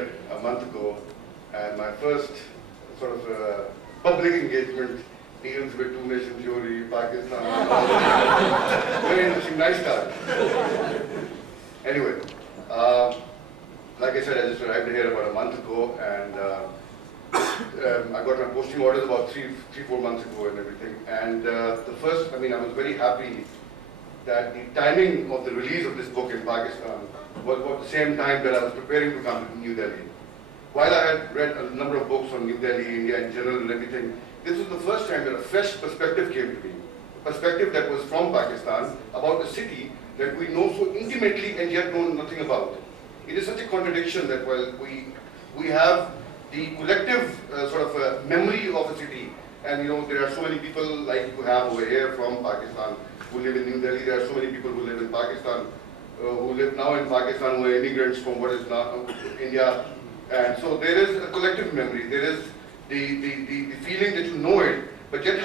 here a month ago, and my first sort of public engagement deals with two-nation theory, Pakistan, and all that. Very interesting, nice start. Anyway, like I said, I just arrived here about a month ago, and I got my posting orders about three, 4 months ago and everything. And the first, I was very happy that the timing of the release of this book in Pakistan was about the same time that I was preparing to come to New Delhi. While I had read a number of books on New Delhi, India in general and everything, this was the first time that a fresh perspective came to me. A perspective that was from Pakistan about a city that we know so intimately and yet know nothing about. It is such a contradiction that while we have the collective memory of a city, and there are so many people like you have over here from Pakistan who live in New Delhi. There are so many people who live in Pakistan, who live now in Pakistan, who are immigrants from what is now India. And so there is a collective memory. There is the feeling that you know it, but yet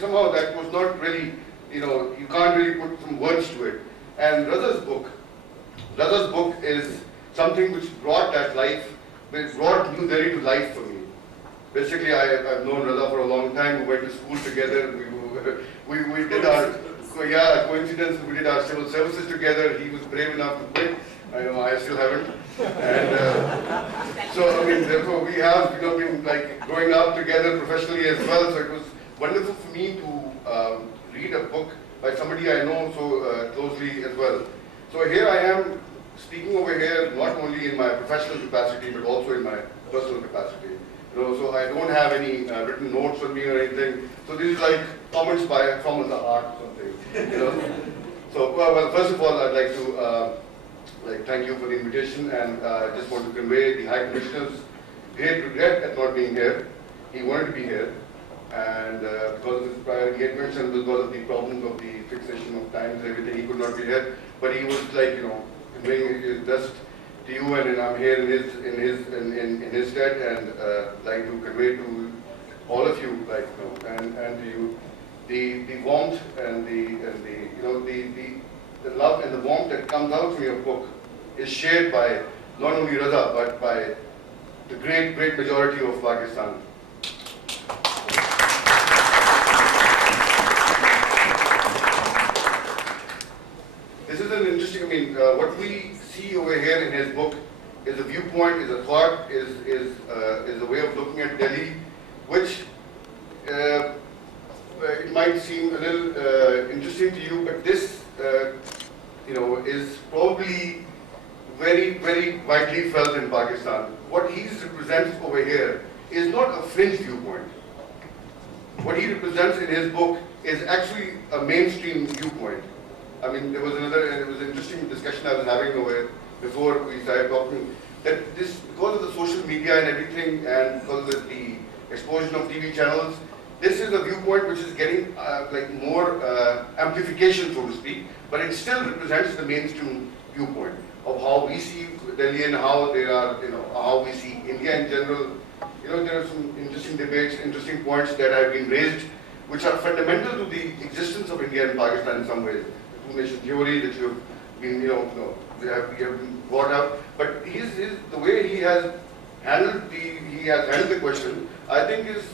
somehow that was not really, you can't really put some words to it. And Raza's book is something which brought that life, which brought New Delhi to life for me. Basically, I've known Raza for a long time. We went to school together. We did our, coincidence, we did our civil services together. He was brave enough to quit. I know I still haven't. And so, therefore we have, been like growing up together professionally as well. So it was wonderful for me to read a book by somebody I know so closely as well. So here I am speaking over here, not only in my professional capacity, but also in my personal capacity. So I don't have any written notes on me or anything. So this is like comments from the heart or something. So well, first of all, I'd like to thank you for the invitation, and I just want to convey the High Commissioner's great regret at not being here. He wanted to be here, and because of his prior engagements and because of the problems of the fixation of times and everything, he could not be here. But he was conveying his best to you, and I'm here in his stead, and like to convey to all of you, and to you, the warmth and the love and the warmth that comes out from your book is shared by not only Raza, but by the great majority of Pakistan. This is an interesting, what we see over here in his book is a viewpoint, is a thought, is a way of looking at Delhi, which it might seem a little interesting to you, but this is probably very widely felt in Pakistan. What he represents over here is not a fringe viewpoint. What he represents in his book is actually a mainstream viewpoint. There was it was an interesting discussion I was having over before we started talking, that this, because of the social media and everything, and because of the explosion of TV channels, this is a viewpoint which is getting more amplification, so to speak, but it still represents the mainstream viewpoint of how we see Delhi and how they are, how we see India in general. There are some interesting debates, interesting points that have been raised, which are fundamental to the existence of India and Pakistan in some ways. The two-nation theory that you have been, we have been brought up, but the way he has handled the question, I think, is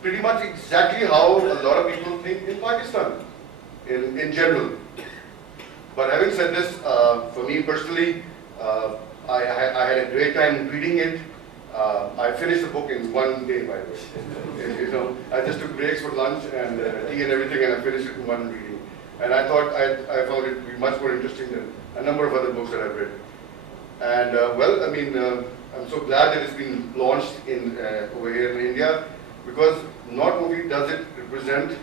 pretty much exactly how a lot of people think in Pakistan, in general. But having said this, for me personally, I had a great time reading it. I finished the book in one day, by the way. I just took breaks for lunch and tea and everything, and I finished it in one reading. And I thought I found it to be much more interesting than a number of other books that I've read. And I'm so glad that it's been launched over here in India, because not only does it represent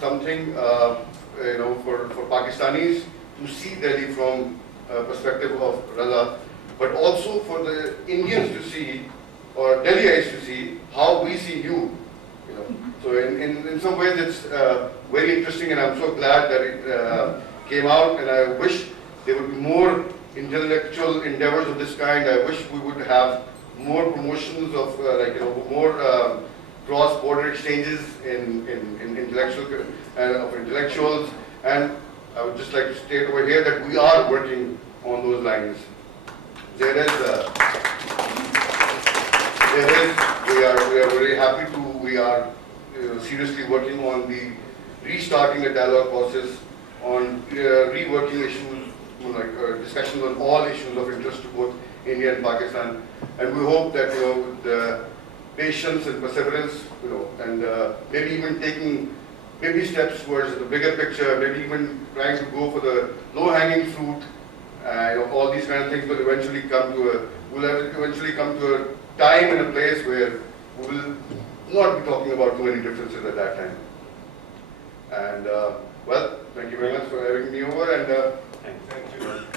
something for Pakistanis to see Delhi from a perspective of Raza, but also for the Indians to see, or Delhiites to see, how we see you. So in some ways it's very interesting, and I'm so glad that it came out, and I wish there would be more intellectual endeavors of this kind. I wish we would have more promotions of more cross-border exchanges in intellectuals, and I would just like to state over here that we are working on those lines. There is we are seriously working on the restarting a dialogue process on reworking issues, discussions on all issues of interest to both India and Pakistan. And we hope that with the patience and perseverance, and maybe even taking baby steps towards the bigger picture, maybe even trying to go for the low-hanging fruit, all these kind of things will eventually come to a time and a place where we will not be talking about too many differences at that time. And well, thank you very much for having me over, and Thank you.